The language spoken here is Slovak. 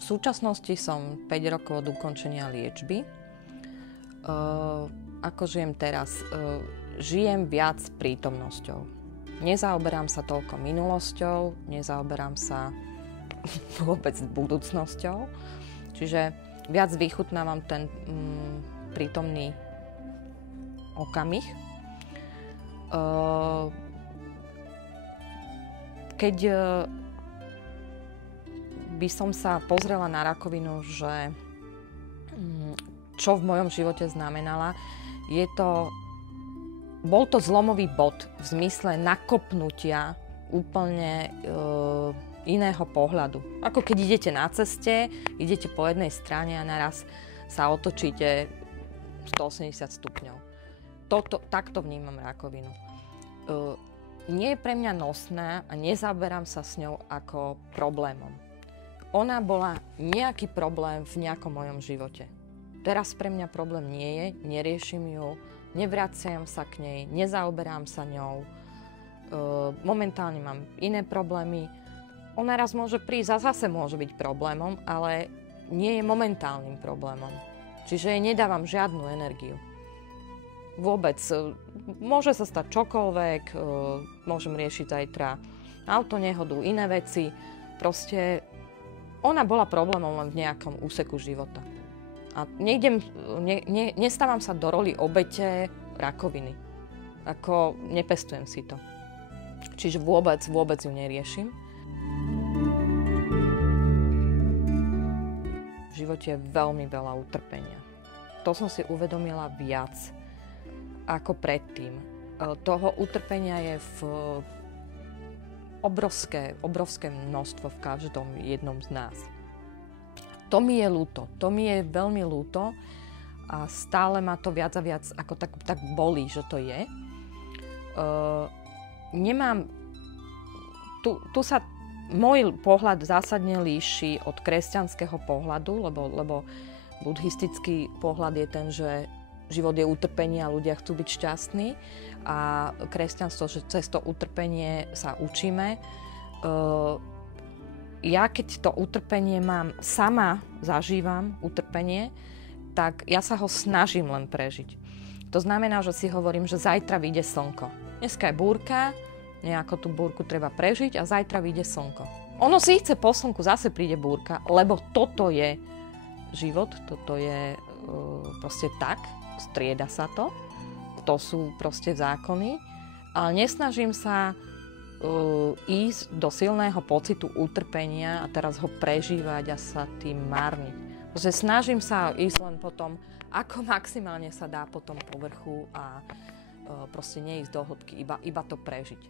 V súčasnosti som 5 rokov od ukončenia liečby. Ako žijem teraz? Žijem viac prítomnosťou. Nezaoberám sa toľko minulosťou, nezaoberám sa vôbec budúcnosťou. Čiže viac vychutnávam ten prítomný okamih. Keď by som sa pozrela na rakovinu, že čo v mojom živote znamenala, bol to zlomový bod v zmysle nakopnutia úplne iného pohľadu. Ako keď idete na ceste, idete po jednej strane a naraz sa otočíte 180 stupňov. Takto vnímam rakovinu. Nie je pre mňa nosná a nezaoberám sa s ňou ako problémom. Ona bola nejaký problém v nejakom mojom živote. Teraz pre mňa problém nie je, neriešim ju, nevraciam sa k nej, nezaoberám sa ňou. Momentálne mám iné problémy. Ona raz môže prísť a zase môže byť problémom, ale nie je momentálnym problémom. Čiže jej nedávam žiadnu energiu. Vôbec. Môže sa stať čokoľvek, môžem riešiť zajtra autonehodu, iné veci. Proste ona bola problémom len v nejakom úseku života. A nestávam sa do roli obete rakoviny. Ako nepestujem si to. Čiže vôbec ju neriešim. V živote je veľmi veľa utrpenia. To som si uvedomila viac ako predtým. Toho utrpenia je obrovské množstvo v každom jednom z nás. To mi je ľúto, to mi je veľmi ľúto a stále ma to viac a viac ako tak bolí, že to je. Tu sa môj pohľad zásadne líši od kresťanského pohľadu, lebo buddhistický pohľad je ten, že život je utrpenie a ľudia chcú byť šťastní a kresťanstvo, že cez to utrpenie sa učíme. Ja keď to utrpenie sama zažívam utrpenie, tak ja sa ho snažím len prežiť. To znamená, že si hovorím, že zajtra vyjde slnko. Dneska je búrka, nejako tú búrku treba prežiť a zajtra vyjde slnko. Ono síce po slnku zase príde búrka, lebo toto je život, toto je proste tak, strieda sa to. To sú proste zákony, ale nesnažím sa ísť do silného pocitu utrpenia a teraz ho prežívať a sa tým márniť. Proste snažím sa ísť len potom, ako maximálne sa dá po tom povrchu a proste neísť do hĺbky, iba to prežiť.